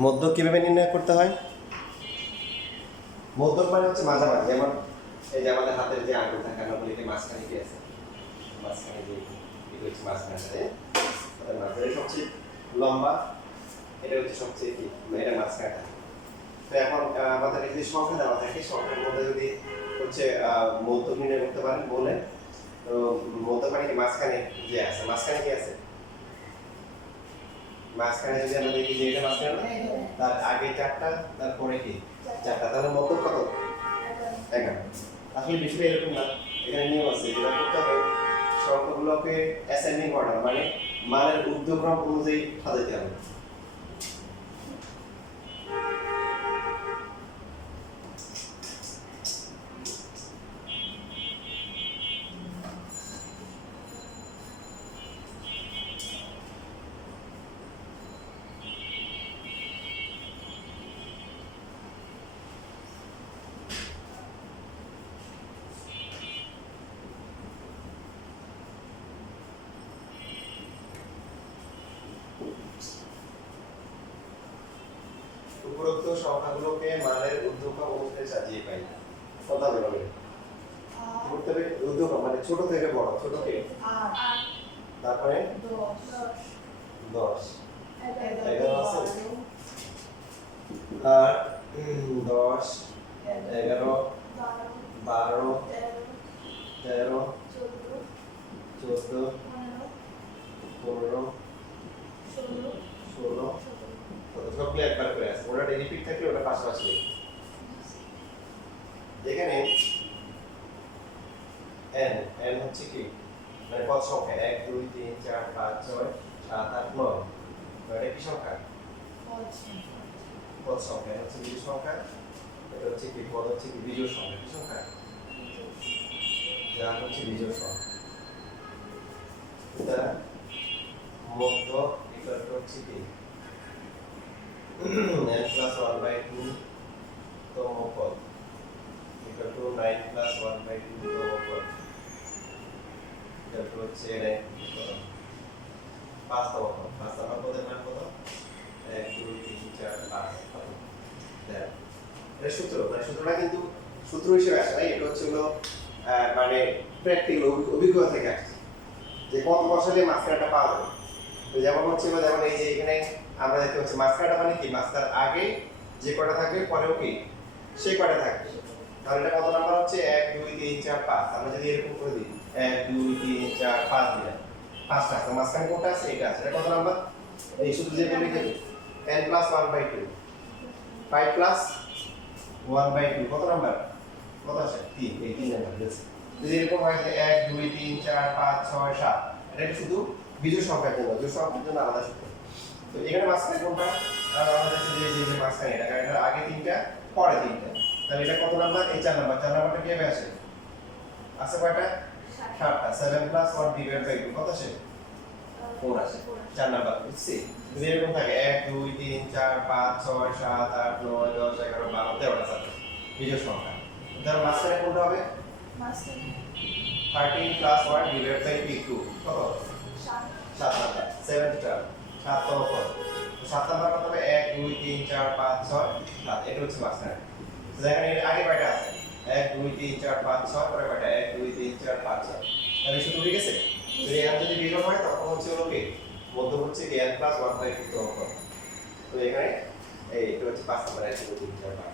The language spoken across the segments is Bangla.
মধ্যক কিভাবে নির্ণয় করতে হয়? মধ্যক মানে হচ্ছে মাঝামাঝি, যেমন এই যে আমাদের হাতের যে আঙুল থাকে আমরা বলি যে মাঝখানে কি আছে, মাঝখানে যে এটা হচ্ছে মাঝখানে, মাঝখানে সবচেয়ে লম্বা, এটা হচ্ছে সবচেয়ে কি, এটা মাঝখানে। তো এখন আমাদের এই যে সংখ্যা দেওয়া থাকে, সংখ্যার মধ্যে যদি হচ্ছে মধ্যক নির্ণয় করতে পারেন বলে, তো মধ্যক মানে কি মাঝখানে যে আছে, মাঝখানে কি আছে, মাঝখানে যদি আমরা দেখি যে এটা মাঝখানে না, তার আগে চারটা তারপরে কি চারটা, তাহলে মধ্যক কত? 11। আসলে বিষয়টা এরকম না, এখানে নিয়ম আছে, যেটা করতে হবে সংখ্যাগুলোকে অ্যাসেন্ডিং অর্ডার মানে মানের ঊর্ধ্বক্রম অনুযায়ী সাজাতে হবে। উপরোক্ত সংখ্যাগুলোকে মানের ঊর্ধ্বক্রম অনুসারে সাজিয়ে পাই। কথা বলবে করতে হবে, ঊর্ধ্বক্রম মানে ছোট থেকে বড়, ছোট থেকে তারপরে 10 11 আছে, আর 10 11 12 13 14 15 16 সবগুলো একবার করে আছে, ওটা রিপিট থাকলে ওটা পাশাপাশি। যেখানে n n হচ্ছে কি মানে কত সংখ্যা, 1 2 3 4 5 6 7 8 9, এটা কি সংখ্যা? পদ সংখ্যা, হচ্ছে বিজোড় সংখ্যা, এটা হচ্ছে কি পদ হচ্ছে কি বিজোড় সংখ্যা, কি সংখ্যা? যা হচ্ছে বিজোড় সংখ্যা। এটা মধ্য ইকুয়াল টু হচ্ছে কি n plus 1/2 তম পদ ইকুয়াল টু 9 plus 1/2 তম পদ ইকুয়াল টু হচ্ছে 5 তম পদ। 5 তম পদের মান কত? 1 2 3 4 5। এটা সূত্র, মানে সূত্রটা কিন্তু সূত্র হিসেবে আসে না, এটা হচ্ছে হলো মানে প্র্যাকটিক্যাল অভিজ্ঞতা থেকে আসছে যে কত বসালে মাঝখানটা পাওয়া যাবে। তো যেমন হচ্ছে যেমন এই যে এখানে আমরা দেখতে পাচ্ছি মাঝখানটা মানে কি, মাঝখান আগে যে কটা থাকবে পরেও কি সেই কটা থাকবে। তাহলে এটা কত নাম্বার হচ্ছে? 1 2 3 4 5। আমরা যদি এরকম করে দিই 1 2 3 4 5 দিলাম, 5টা আছে, মাঝখানে কোনটা আছে? এটা আছে। এটা কত নাম্বার? এই সূত্র যে লিখে দিই n plus 1/2 5 plus 1/2 কত নাম্বার? কত আছে? 3। এই 3 নাম্বার আছে। যদি এরকম হয় যে 1 2 3 4 5 6 7, এটা শুধু বিজোড় সংখ্যার জন্য, জোড় সংখ্যার জন্য আলাদা সূত্র। তো এখানে মাঝখানে কোনটা? আমাদের কাছে যে মাঝখানে এটা, কারণ এটা আগে 3টা পরে 3টা, তাহলে এটা কত নাম্বার? এই 4 নাম্বার। 4 নাম্বারটা কিভাবে আসে? আছে কয়টা? 7টা। 7 plus 1 divided by 2 কত আসে? 4 আসে। 4 নাম্বার বুঝছি? যদি এরকম থাকে 1 2 3 4 5 6 7 8 9 10 11 12 13টা থাকে বিজোড় সংখ্যা। তার মাঝখানে কোনটা হবে? 13 plus 1 divided by 2 কত? 7 নাম্বার। 7টা 7 তম পদ। তো 7 নাম্বার কত হবে? 1 2 3 4 5 6 7। এটা হচ্ছে মাঝখানে। তো দেখেন এর আগে কয়টা আছে? 1 2 3 4 5 6, পরে কয়টা? 1 2 3 4 5 6। তাহলে শুধু ঠিক আছে? যদি এখানে যদি বিয়োগ হয় তখন হচ্ছে হলো কি মধ্য হচ্ছে কি n plus 1/2 তম পদ। তো এখানে এই এটা হচ্ছে 5 নাম্বার, 1 2 3 4 5।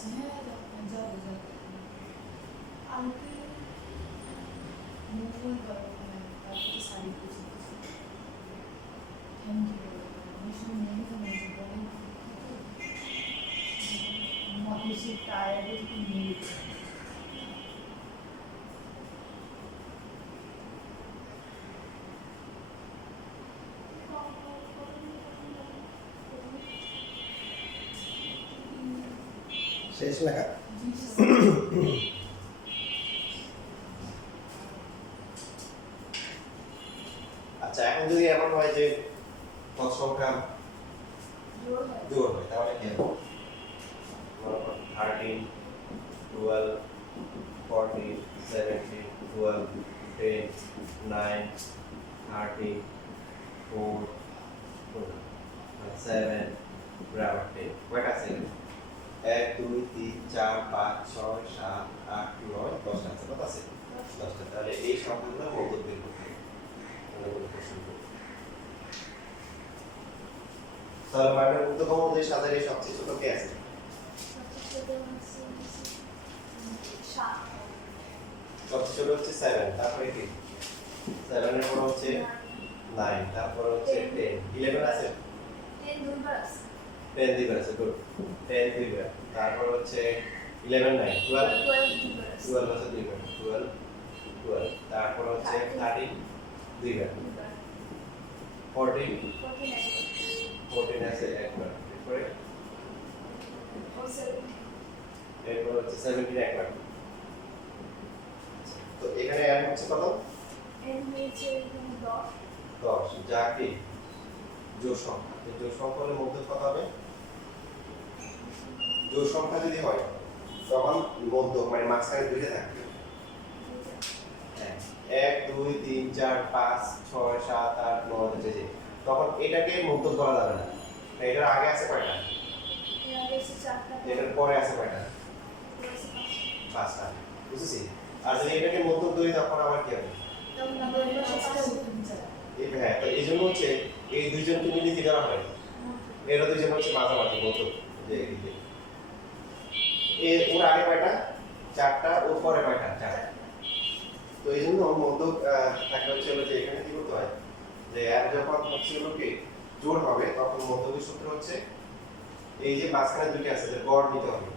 আছে হ্যাঁ যাবো কালকে মঙ্গলবার কালকে শাড়ি পরেছি থ্যাংক ইউ ভীষণ নেই বলেন বেশি টায়ার্ডে একটু নিয়ে শেষ লেখা আচ্ছা এখন যদি এমন হয় যে পদ সংখ্যা জোর হয় তাহলে কি হবে 13 12 14 17 12 10 9 13 4 7 বরাবর 10 কয়টা আছে 1 2 3 4 5 6 7 8 9 10 আছে কত আছে 10টা তাহলে এই সংখ্যাগুলো মৌলিক বের করতে হবে তাহলে মানের উদ্যোগম যে সাজারে সবচেয়ে ছোট কে আছে সবচেয়ে ছোট হচ্ছে 7 তারপরে কি 7 এর পর হচ্ছে 9 তারপর হচ্ছে 10 11 আছে 10 দুইবার আছে 10 দুইবার আছে গুড 10 দুইবার তারপর হচ্ছে 11 9 12 12 আছে দুইবার 12 12 তারপর হচ্ছে 13 দুইবার 14 14 আছে একবার এরপর হচ্ছে 17 একবার তো এখানে n হচ্ছে কত n হচ্ছে 10 যা কি জোড় সংখ্যা তো জোড় সংখ্যা হলে মধ্যক কত হবে জোড় সংখ্যা যদি হয় তখন মধ্যক মানে মাঝখানে দুইটা থাকবে 1 2 3 4 5 6 7 8 9 হচ্ছে যে তখন এটাকে মধ্যক বলা যাবে না এটার আগে আছে কয়টা এটার পরে আছে কয়টা পাঁচটা বুঝেছি আর যদি এটাকে মধ্যক ধরি তখন আবার কি হবে হ্যাঁ তো এই জন্য হচ্ছে এই দুইজনকে মিলে কি করা হয় এরা দুইজন হচ্ছে মাঝামাঝি মধ্যক যে ওর আগে কয়টা চারটা ওর পরে কয়টা চারটা তো এই জন্য মধ্যক থাকে হচ্ছে যে এখানে কি করতে হয় যে আর যখন হচ্ছে কি জোড় হবে তখন মধ্যকের সূত্র হচ্ছে এই যে মাঝখানে দুটো আছে যে গড় নিতে হবে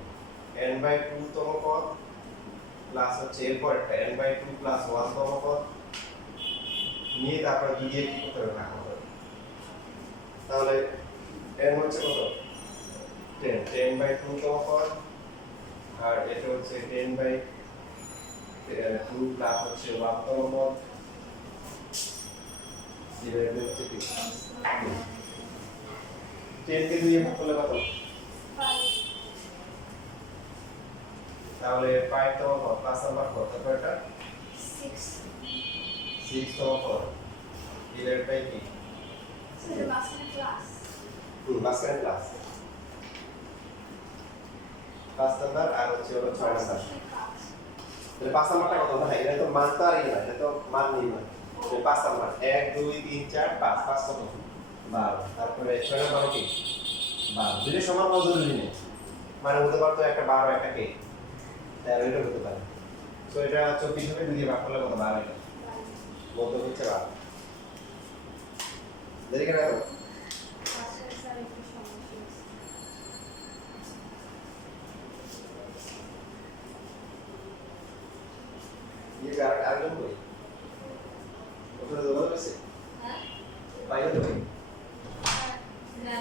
n/2 তম পদ প্লাস হচ্ছে এরপর একটা n/2 প্লাস 1 তম পদ নিয়ে তারপর দুই দিয়ে কি করতে হবে ভাগ করতে হবে তাহলে n হচ্ছে কত 10 10/2 তম পদ আর এটা হচ্ছে 10/2 প্লাস হচ্ছে 1 তম পদ ডিভাইড হচ্ছে কি 10 কে 2 এ ভাগ করলে কত 5 তাহলে 5 তম পদ 5 নাম্বার পদ তারপর এটা 6 তম পদ ডিভাইড বাই কি সেটা মাঝখানে ক্লাস মাঝখানে প্লাস 5 নাম্বার আর হচ্ছে হলো 6 নাম্বার তাহলে 5 নাম্বারটা কত ভাই এটা তো মান তো আর না এটা তো মান নেই না 5 নাম্বার 1 2 3 4 5 5 কত 12 তারপরে 6 নাম্বার কি 12 দুটো সমান বল জরুরি নেই মানে হতে পারতো একটা 12 একটা কে 13 এটা হতে পারে সো এটা 24 হবে দুই দিয়ে ভাগ করলে কত 12 এটা মধ্য হচ্ছে 12 দেরি কেন এত ये आगे कोई ওখানে দোলা আছে হ্যাঁ বাইরে তো না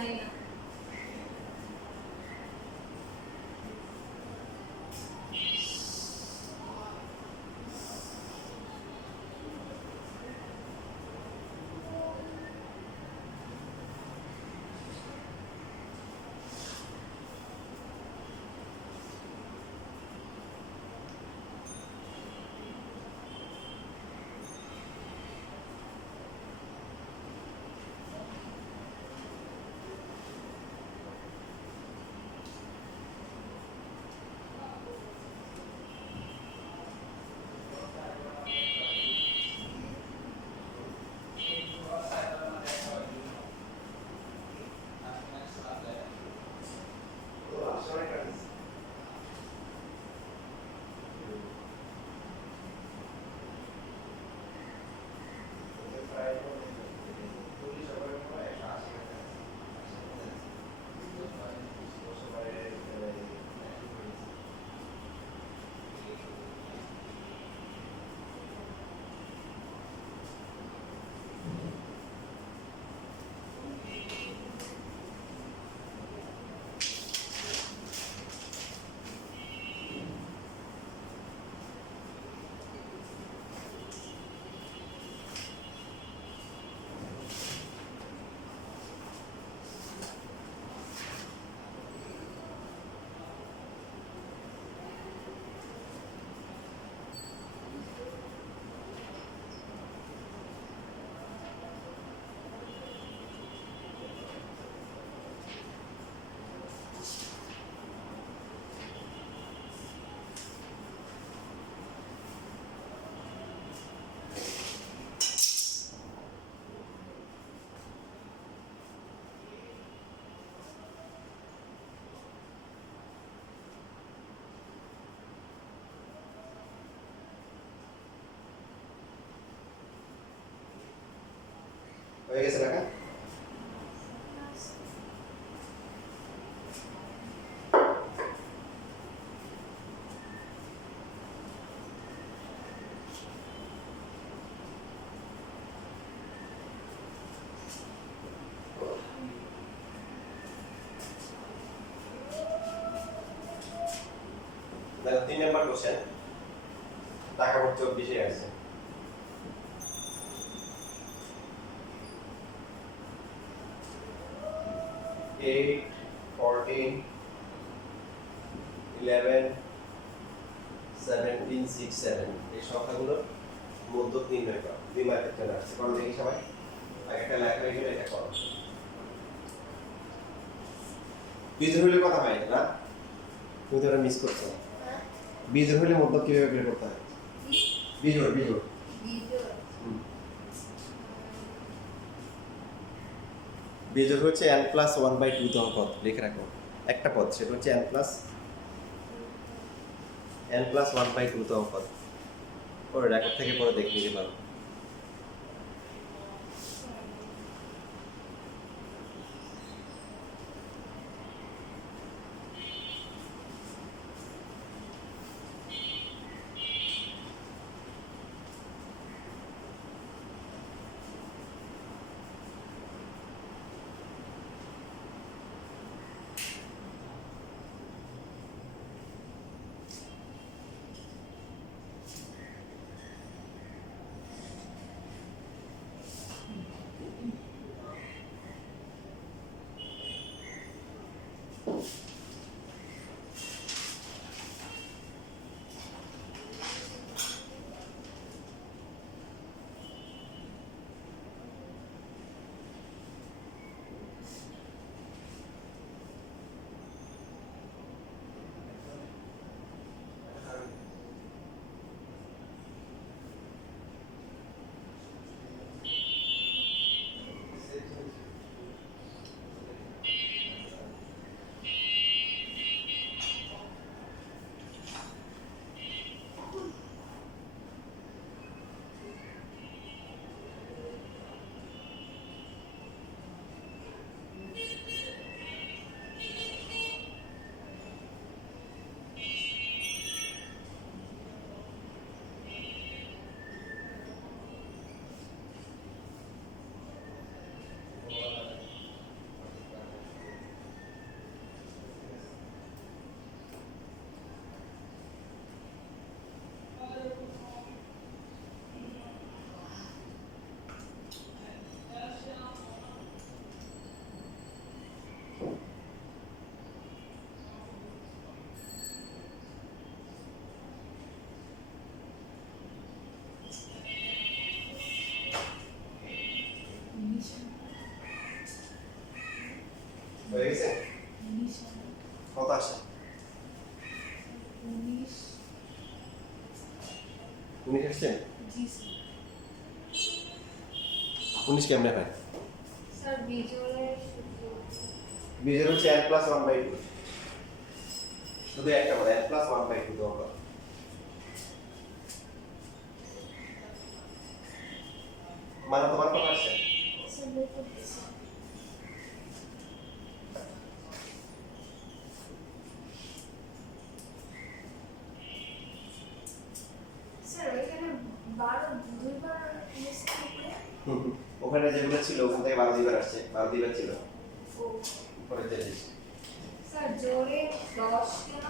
দেখো 3 নাম্বার কোশ্চেন টাকা মোট 24 এ আছে। Eight, 14, 11, 17, 6, 7 এই সংখ্যাগুলোর মধ্যক নির্ণয় করো। 2 মার্কের জন্য আসছে। করো দেখি সবাই। আগেরটা লেখা হয়ে গেলে এটা করো। বিজোড় হলে কথা হয় না? তুমি তো এটা মিস করছো। বিজোড় হলে মধ্যক কিভাবে বের করতে হয়? বিজোড়। বিজোড় বিজোড় হচ্ছে n+1/2 তম পদ লিখে রাখো। একটা পদ সেটা হচ্ছে n+1/2 তম পদ। পরে রেকর্ড থেকে পরে দেখে নিতে পারো। হয়ে গেছে? কত আসে? 19 আসছে? 19 কেমনে হয়? স্যার বিজোড়ের সূত্র বিজোড় হচ্ছে n+1/2 শুধু একটা পদ n+1/2 তম পদ। মানে তোমার কত আসছে? স্যার বের করতেছি। স্যার ওইখানে 12 দুইবার মিস্টেক করে ওখানে যেগুলো ছিল ওখান থেকে 12 দিবার আসছে। 12 দিবার ছিল। ও পরে চেঞ্জ। স্যার জোরে 10 কেন?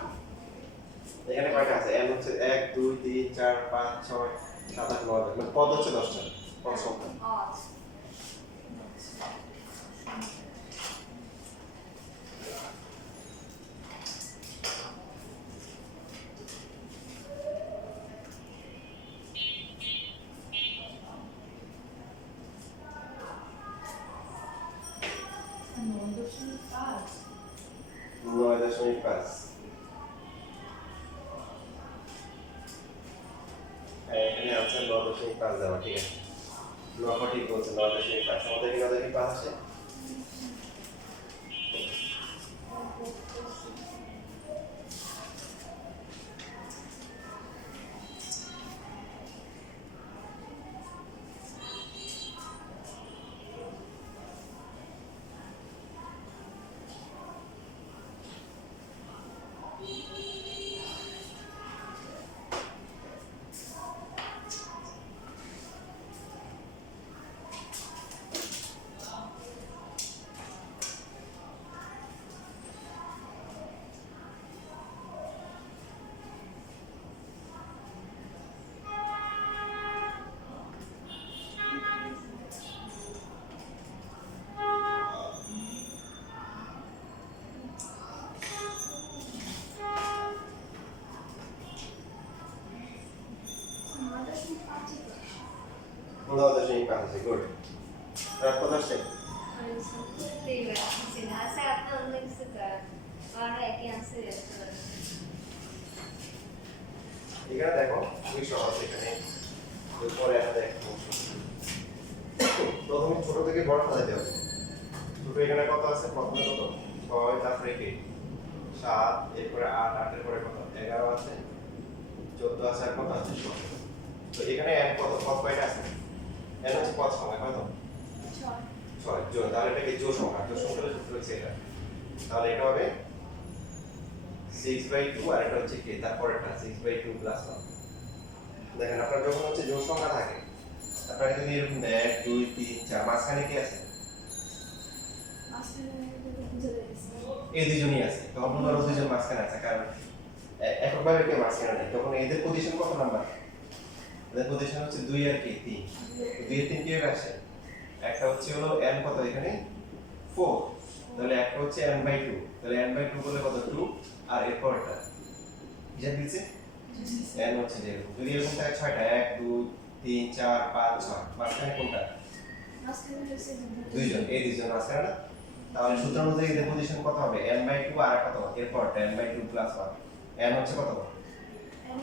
এখানে কয়টা আছে? n হচ্ছে 1 2 3 4 5 6 7 8 9 মানে পদ হচ্ছে 10টা। পদ সংখ্যা। আচ্ছা পাঁচ 9.5 হ্যাঁ এখানে আনসার 9.5 দেওয়া ঠিক আছে। লক্ষ্য ঠিক বলছে 9.5 আমাদের কি 9.5 আছে? 9.5 আছে, গুড। রাত কত আসছে? এখানে দেখো খুবই সহজ। এখানে পরে একটা দেখো, প্রথমে ছোট থেকে বড় সাজাতে হবে। ছোট এখানে কত আছে? প্রথমে কত? 6, তারপরে কি 7, এরপরে 8, 8 এর পরে কত? 11 আছে, 14 আছে, আর কত আছে? 16। তো এখানে n কত? কত কয়টা আছে? n হচ্ছে কত সংখ্যা? কত? 6 জোড়। তাহলে এটা কি জোড় সংখ্যা? জোড় সংখ্যার সূত্র হচ্ছে এটা। তাহলে এটা হবে 6/2, আর এটা হচ্ছে কি তারপরেরটা 6/2 প্লাস 1। দেখেন আপনার যখন হচ্ছে জোড় সংখ্যা থাকে, আপনারা যদি এরকম 1 2 3 4 মাঝখানে কি আছে? এই দুজনই আছে। তখন ধরো দুজন মাঝখানে আছে, কারণ এককভাবে কেউ মাঝখানে নেই। তখন এদের পজিশন কত নাম্বার? এদের পজিশন হচ্ছে 2 আর কি 3। 2 এর 3 কিভাবে আসে? একটা হচ্ছে হলো n কত এখানে 4, তাহলে একটা হচ্ছে n/2, তাহলে n/2 বলে কত 2, আর এরপরটা হিসাব দিচ্ছে n হচ্ছে যেরকম। যদি এরকম থাকে 6টা 1 2 3 4 5 6, মাঝখানে কোনটা? দুইজন, এই দুইজন মাঝখানে না? তাহলে সূত্র অনুযায়ী এদের পজিশন কত হবে? n/2 আর কত এরপরটা n/2 প্লাস 1। n হচ্ছে কত? n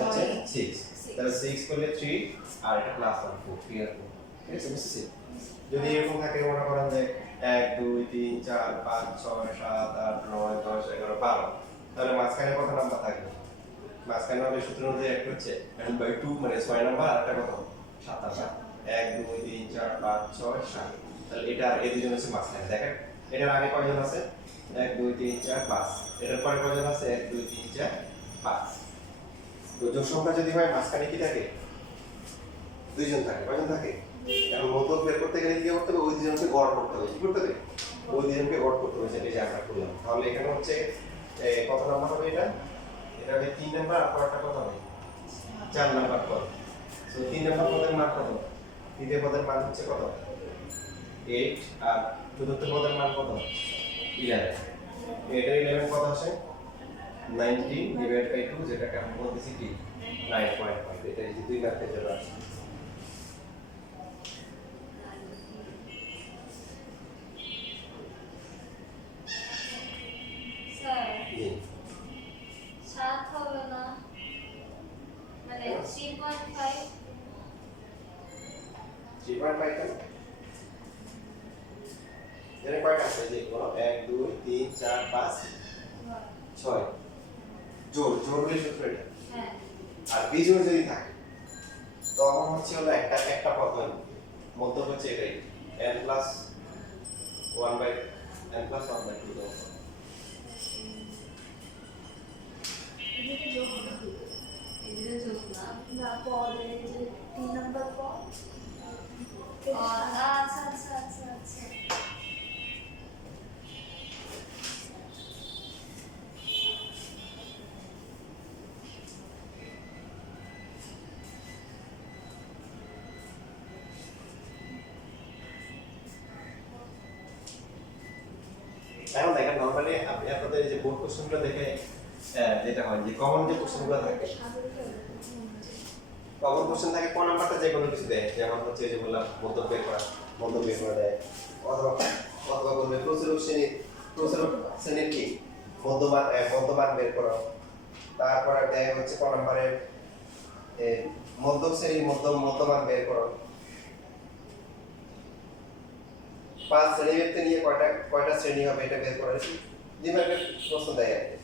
হচ্ছে 6, তাহলে 6 করলে 3, আর এটা প্লাস 1 4, ক্লিয়ার? ঠিক আছে, বুঝছেন? যদি এরকম থাকে মনে করেন যে 1 2 3 4 5 6 7 8 9 10 11 12, তাহলে মাঝখানে কত নাম্বার থাকবে? মাঝখানে হবে সূত্র অনুযায়ী একটা হচ্ছে n/2 মানে 6 নাম্বার, আর একটা কত 7 নাম্বার। 1 2 3 4 5 6 7, তাহলে এটা এই দুজন হচ্ছে মাঝখানে। দেখেন এটার আগে কয়জন আছে? 1 2 3 4 5, এটার পরে কয়জন আছে? 1 2 3 4 5। তো যোগ সংখ্যা যদি হয় মাঝখানে কি থাকে? দুইজন থাকে। কয়জন থাকে? এখন মতক বের করতে গেলে কি করতে হবে? ওই দুজনকে গড় করতে হবে। কি করতে হবে? ওই দুজনকে গড় করতে হবে, সেটা যে আমরা করলাম। তাহলে এখানে হচ্ছে কত নাম্বার হবে এটা? এটা হবে 3 নাম্বার, আর পরেরটা কত হবে? 4 নাম্বার পদ। তো 3 নাম্বার পদের মান কত? তৃতীয় পদের মান হচ্ছে কত? 8, আর চতুর্থ পদের মান কত? 11। এটা 11 কত আসে? 90/2, যেটাকে আমরা বলতেছি কি 9.5। এটা এই যে 2 মার্কের জন্য আসে। জি 7 হবে না, মানে 3.5। 3.5 কেন? এখানে কয়টা আছে? যে বলো 1 2 3 4 5 6, জোড় হলে সূত্র এটা। হ্যাঁ, আর বিজোড় যদি থাকে তখন হচ্ছে হলো একটা পদ হয়, মধ্য হচ্ছে এটাই n প্লাস 1/2 দাও। এদিকে যোগ না, এদিকে যোগ না পরে যে 3 নাম্বার পদ। আচ্ছা আচ্ছা আচ্ছা আচ্ছা। এখন দেখেন নরমালি আপনি আপনাদের এই যে বোর্ড কোশ্চেনগুলো দেখে যেটা হয় যে কমন যে কোশ্চেনগুলো থাকে, কমন কোশ্চেন থাকে কোন নাম্বারটা যে কোনো কিছু দেয়, যেমন হচ্ছে যে বললাম মধ্যক বের করে দেয়, অথবা বলবে প্রচুরক শ্রেণীর কি মধ্যমান বের করো। তারপরে দেয় হচ্ছে কোন নাম্বারের মধ্যক শ্রেণীর মধ্যমান বের করো। 5 শ্রেণীভেদকে নিয়ে কয়টা শ্রেণী হবে এটা বের করে দিমাগের প্রশ্ন দেয় আর কি।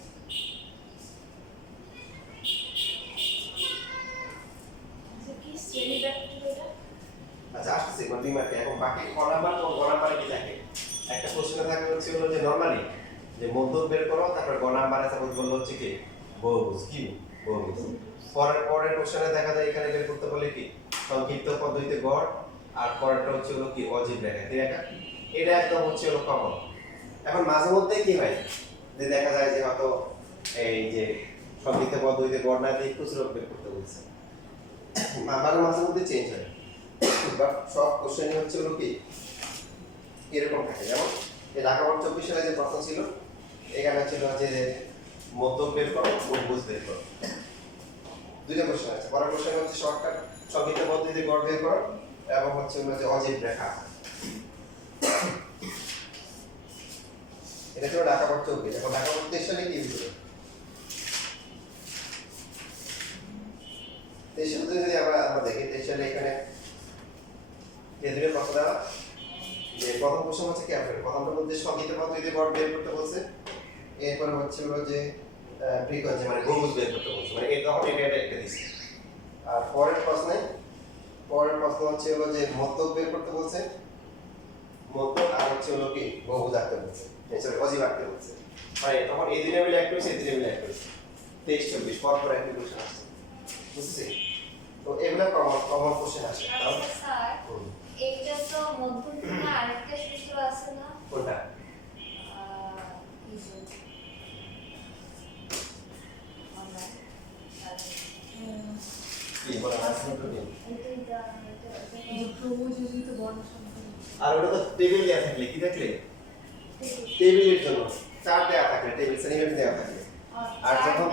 কি শ্রেণী ব্যাখ্যা এটা? আচ্ছা আসছে কোন দিমাগে। এখন বাকি ক নাম্বার ও গ নাম্বারে কি থাকে? একটা প্রশ্নে থাকে হচ্ছে হলো যে নরমালি যে মধ্যক বের করো, তারপর গ নাম্বারে সাপোজ বললো হচ্ছে কি বহুভুজ। কি বহুভুজ? পরের কোশ্চেনে দেখা যায় এখানে বের করতে বলে কি সংক্ষিপ্ত পদ্ধতিতে গড়, আর পরেরটা হচ্ছে হলো কি অজীব রেখা। কি রেখা? এটা একদম হচ্ছে হলো কমন। এখন মাঝে মধ্যে কি হয় যে দেখা যায় যে হয়তো এই যে সংক্ষিপ্ত পদ্ধতিতে গড় না দিয়ে প্রচুরক বের করতে বলছে, মাঝে মধ্যে চেঞ্জ হয়। বাট সব কোশ্চেনই হচ্ছে হলো কি এরকম থাকে। যেমন এই ঢাকা বোর্ড 24 সালে যে প্রশ্ন ছিল, এখানে ছিল যে মধ্যক বের করো, গম্বুজ বের করো। দুইটা কোশ্চেন আছে। পরের কোশ্চেন হচ্ছে শর্টকাট সংহিতা পদ্ধতিতে গড় বের করো এবং হচ্ছে হলো যে অজীব রেখা। এটা ছিল ঢাকা বোর্ড 24। এখন ঢাকা বোর্ড 23 সালে কি হয়েছিল? 23 সালে যদি আমরা দেখি 23 সালে এখানে এই দুটো প্রশ্ন দেওয়া যে প্রথম প্রশ্ন হচ্ছে কি আপনার প্রথমটা মধ্যে সংহিতা পদ্ধতিতে গড় বের করতে বলছে, এরপরে হচ্ছে হলো যে ফ্রিকোয়েন্সি মানে গম্বুজ বের করতে বলছে, মানে এই তখন এটা একটা দিছে। আর পরের প্রশ্ন হচ্ছে হলো যে মধ্যক বের করতে বলছে, মধ্যক আর হচ্ছে হলো কি গম্বুজ আঁকতে বলছে, সরি অজীব আঁকতে বলছে। মানে তখন এই দিনে মিলে একটা হয়েছে, এই দিনে মিলে একটা হয়েছে। 23-24 পর একটা কোশ্চেন আসছে, বুঝছি? তো এগুলা কমন কোশ্চেন আসে। আচ্ছা স্যার, এইটা তো মধ্যবিত্ত আরেকটা সূত্র আছে না? কোনটা? কি বলবো? আমরা কি বলা আছে প্রোটিন? প্রযোজিত বর্ণসংখ্যা। আর ওটা তো টেবিল দেয়া থাকলে কি দেখলে? টেবিলের জন্য চার দেয়া থাকলে টেবিল শ্রেণীবিন্যাস দেয়া থাকলে। আর যখন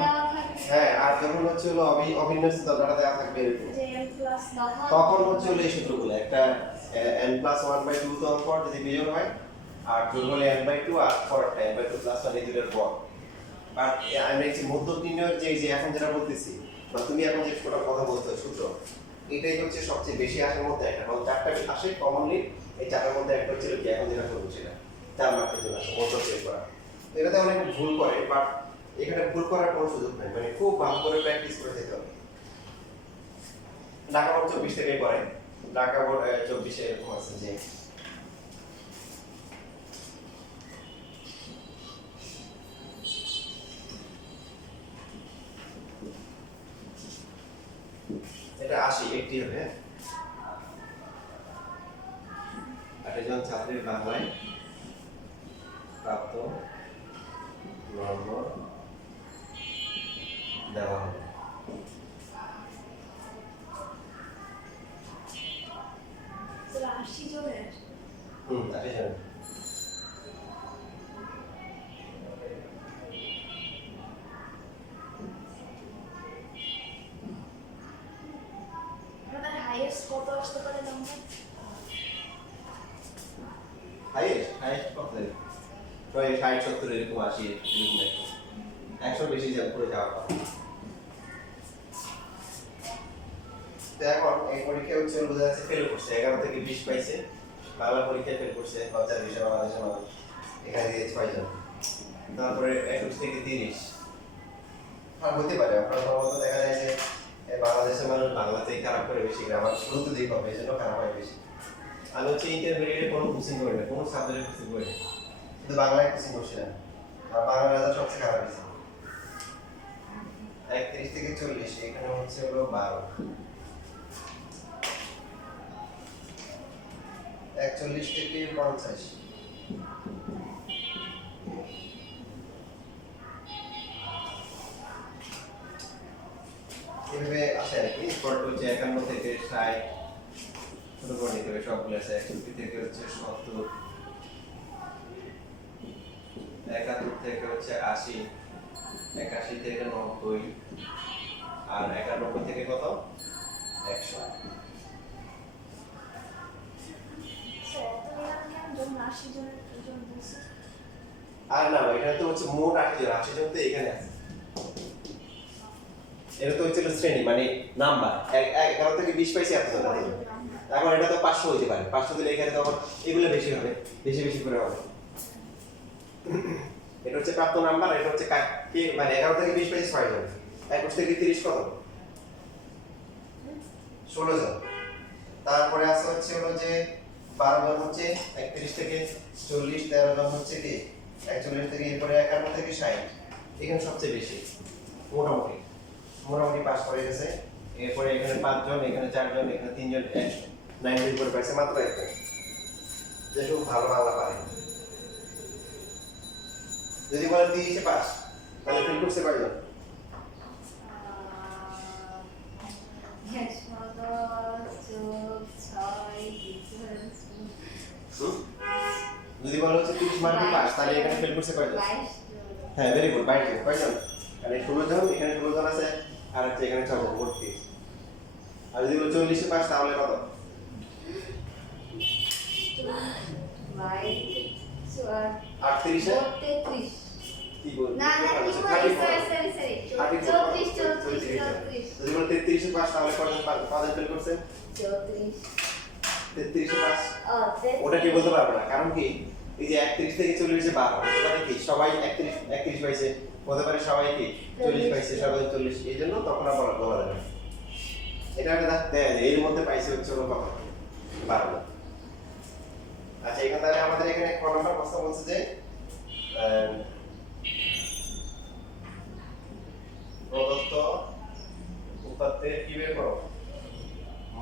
হ্যাঁ আর যখন হচ্ছে হলো অবিন্যস্ত দরকাটা দেয়া থাকবে এরকম, যে m প্লাস তখন হচ্ছে হলো এই সূত্রগুলো একটা n+1/2 তো পর যদি বিয়োগ হয় আর যোগ হলে n/2 আর পরেরটা n/2 + 1 এই দুটোর পর। আর আমি একটু মধ্যক নির্ণয়ের যে এখন যেটা বলতেছি বা তুমি এখন যে কথা বলছো সূত্র, এটাই হচ্ছে সবচেয়ে বেশি আসার মধ্যে একটা, কারণ চারটা আসে কমনলি, এই চারটার মধ্যে একটা হচ্ছে কি এখন যেটা করবো সেটা 4 মার্কের জন্য আসে মধ্যক বের করা। তো এটাতে অনেক ভুল করে, বাট এখানে ভুল করার কোনো সুযোগ নেই, মানে খুব ভালো করে প্র্যাকটিস করে যেতে হবে। ঢাকা বোর্ড 24 থেকে করে, ঢাকা বোর্ড 24 এরকম আছে যে এটা 80 একটি হবে। 8 জন ছাত্রের বাংলায় প্রাপ্ত নম্বর দেওয়া হবে। স্যার 80 জনের 8 জন। আমাদের হাইয়েস্ট কত আসতে পারে নাম্বার? হাইয়েস্ট কত দেবে? প্রায় 60-70 এরকম 80 এরকম একটা। 100 বেশি যা করে যাওয়ার কথা। তো এখন এই পরীক্ষায় হচ্ছে বোঝা যাচ্ছে ফেল করছে, 11 থেকে 20 পাইছে। বাংলা পরীক্ষায় ফেল করছে, বাচ্চার বিষয় বাংলাদেশের মানুষ এখানে দিয়েছে 6 জন। তারপরে 21 থেকে 30 আর হতে পারে আপনার সম্ভবত দেখা যায় যে বাংলাদেশের মানুষ বাংলাতেই খারাপ করে বেশি, গ্রামার শুরুতে দিক হবে, এই জন্য খারাপ হয় বেশি। আমি হচ্ছে ইন্টারমিডিয়েটে কোনো কোচিং করি না, কোনো সাবজেক্টে কোচিং করি না, কিন্তু বাংলায় কোচিং করছিলাম, আর বাংলা রেজাল্ট সবচেয়ে খারাপ হয়েছে। 31 থেকে 40 এখানে হচ্ছে হলো 12, 41 থেকে 50, এভাবে আসে আর কি। পরে হচ্ছে 51 থেকে 60 ছোট করে নিতে হবে সবগুলো আছে। 61 থেকে হচ্ছে 70, 71 থেকে হচ্ছে 80, 81 থেকে 90 আর 91 থেকে কত 100। স্যার এত ইয়ার কেন জন 80 জনের জন বলছে? আর না এখানে তো হচ্ছে মোট 80 জন, 80 জন তো এখানে আছে। এটা তো হচ্ছে শ্রেণী মানে নাম্বার, 11 থেকে 20 পাইছে এতজন। এখন এটা তো 500 হইতে পারে, 500 দিলে এখানে তখন এগুলো বেশি হবে, বেশি বেশি করে হবে। এটা হচ্ছে প্রাপ্ত নাম্বার, এটা হচ্ছে কি মানে 11 থেকে 20 পাইছে 6 জন, 21 থেকে 30 কত 16 জন। তারপরে আছে হচ্ছে হলো যে 12 জন হচ্ছে 31 থেকে 40, 13 জন হচ্ছে কি 41 থেকে, এরপরে 51 থেকে 60 এখানে সবচেয়ে বেশি মোটামুটি পাস করে গেছে। এরপরে এখানে 5 জন, এখানে 4 জন, এখানে 3 জন 90 করে পাইছে মাত্র একজন, যে খুব ভালো বাংলা পারে। যদি বলে 30 পাস তাহলে ফেল করতে পারবে না। যদি বলে হচ্ছে 30 মার্কে পাস তাহলে এখানে ফেল করতে পারবে না। হ্যাঁ ভেরি গুড 22 জন কয়জন এখানে 16 জন এখানে 16 জন আছে আর হচ্ছে এখানে 6 জন মোট 30 আর যদি বলো 40 এ পাস তাহলে কত ভাই 38 এ 33 কি বল না না কি বলি সরি 34 যদি বলো 33 এ পাস তাহলে কয়জন কয়জন ফেল করছে 34 33 এ পাস ও ওটা কি বলতে পারবে না কারণ কি এই যে 31 থেকে 40 এ 12 হতে পারে কি সবাই 31 পাইছে হতে পারে সবাই কি 40 পাইছে সবাই 40 এই জন্য তখন আর বলা যাবে না এটা একটা দেখতে এর মধ্যে পাইছে হচ্ছে হলো কত 12 আচ্ছা এখানে তাহলে আমাদের এখানে ক নাম্বার প্রশ্ন বলছে যে প্রদত্ত উপাত্তের কি বের করো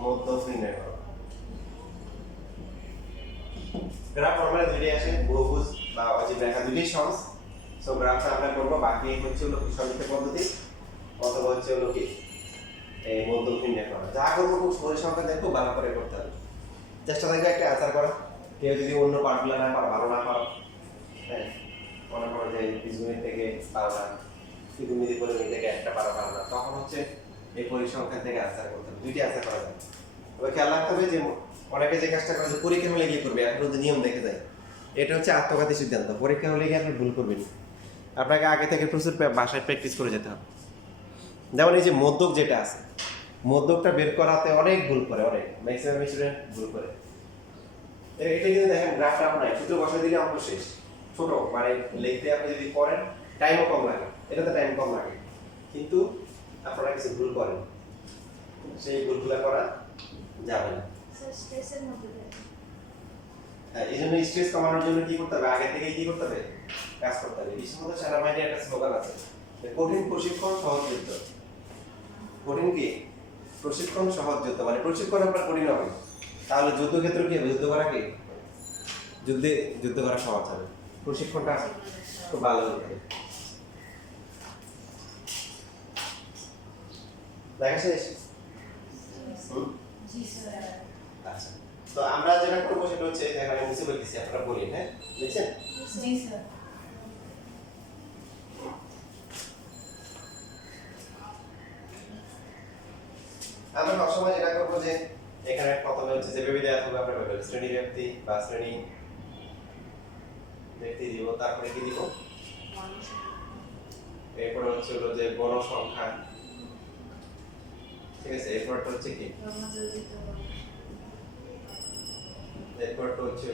মধ্যক নির্ণয় করো গ্রাফ ফর্মুলা দুইটাই আসে বহুভুজ বা অজীব রেখা দুইটাই সহজ সো গ্রাফটা আমরা করব বাকি হচ্ছে হলো সমীকরণ পদ্ধতি অথবা হচ্ছে হলো কি এই মধ্যক নির্ণয় করা যা করবো খুব পরিসংখ্যান দেখো ভালো করে করতে হবে চেষ্টা থাকবে একটা আনসার করা কেউ যদি অন্য পার্টগুলো না পারো ভালো না পারো হ্যাঁ মনে করো যে বীজগণিত থেকে পারো না ত্রিকোণমিতি পরিমিতি থেকে একটা পারো না তখন হচ্ছে এই পরিসংখ্যান থেকে আনসার করতে হবে দুইটি আনসার করা যায় তবে খেয়াল রাখতে হবে যে অনেকে যে কাজটা করে যে পরীক্ষা হলে গিয়ে করবে এখন যদি নিয়ম দেখে যায় এটা হচ্ছে আত্মঘাতী সিদ্ধান্ত পরীক্ষা হলে গিয়ে আপনি ভুল করবেন আপনাকে আগে থেকে প্রচুর বাসায় প্র্যাকটিস করে যেতে হবে যেমন এই যে মধ্যক যেটা আছে মধ্যকটা বের করাতে অনেক ভুল করে অনেক ম্যাক্সিমাম স্টুডেন্ট ভুল করে এটা কিন্তু দেখেন গ্রাফটা আপনার সূত্র বসাই দিলে অঙ্ক শেষ ছোট মানে লিখতে আপনি যদি করেন টাইমও কম লাগে এটাতে টাইম কম লাগে কিন্তু আপনারা কিছু ভুল করেন সেই ভুলগুলো করা যাবে না স্ট্রেসের মধ্যে হ্যাঁ এই জন্য স্ট্রেস কমানোর জন্য কি করতে হবে আগে থেকে কি করতে হবে কাজ করতে হবে বিশেষত সারা মাইন্ডে একটা স্লোগান আছে কঠিন প্রশিক্ষণ সহজযুদ্ধ কঠিন কি প্রশিক্ষণ সহজযুদ্ধ মানে প্রশিক্ষণ আপনার কঠিন হবে তাহলে যুদ্ধক্ষেত্র কি হবে যুদ্ধ করা কি যুদ্ধ করা সহজ হবে প্রশিক্ষণটা খুব ভালো হতে হবে দেখা শেষ জি স্যার আচ্ছা তো আমরা যেটা করবো সেটা হচ্ছে এখানে মুছে বলতেছি আপনারা বলেন হ্যাঁ দেখছেন জি স্যার আমরা সবসময় যেটা করবো যে এখানে প্রথমে হচ্ছে যে ভেবে দেওয়া থাকবে আমরা ভেবে শ্রেণী ব্যক্তি বা শ্রেণী ব্যক্তি দিব তারপরে কি দিব এরপরে হচ্ছে হলো যে গণসংখ্যা ঠিক আছে এরপরটা হচ্ছে কি এরপরটা হচ্ছে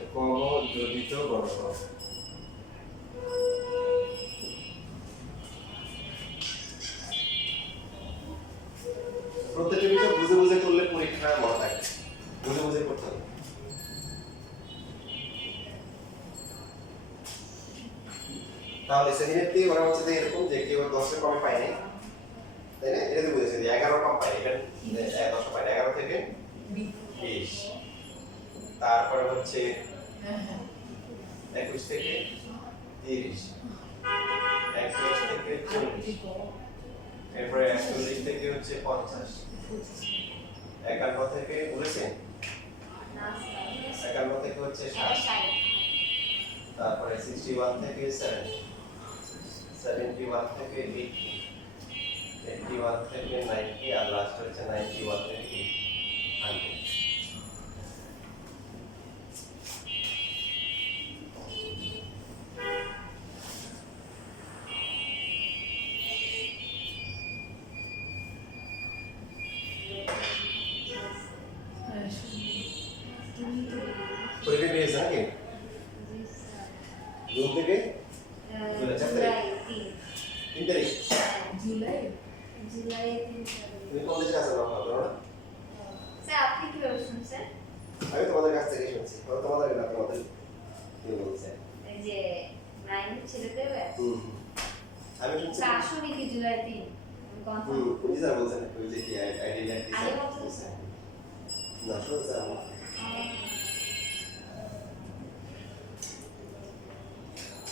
যোজিত গণসংখ্যা প্রত্যেকটা বিষয় বুঝে বুঝে করলে পরীক্ষা মনে থাকে বুঝে বুঝে করতে হবে তাহলে শ্রেণীব্যক্তি ওরা হচ্ছে যে এরকম যে কেউ 10 এর কমে পায়নি তাই না এটা তো বুঝেছি যে 11 কম পায় এটা 10 পায় 11 থেকে 20 তারপরে হচ্ছে 21 থেকে 30 21 থেকে 40 এরপরে 41 থেকে হচ্ছে 50 51 থেকে বলেছেন না স্যার 51 থেকে হচ্ছে 60 তারপরে 61 থেকে 70 71 থেকে 80 81 থেকে 90 আর লাস্ট হচ্ছে 91 থেকে 100 পরীক্ষা দিয়েছে নাকি জুন থেকে জুলাই 3 তারিখ জুলাই 3 তুমি কলেজে কাছে না পাবো না স্যার আপনি কি বলছেন স্যার আমি তোমাদের কাছ থেকে শুনছি তোমাদের না তোমাদের কি বলছে এই যে 9 ছেলেদের আমি শুনছি স্যার আসলে কি জুলাই 3 কনফার্ম তুমি যা বলছেন ওই যে কি আইডেন্টিটি আগে বলছেন না শুনছি আমি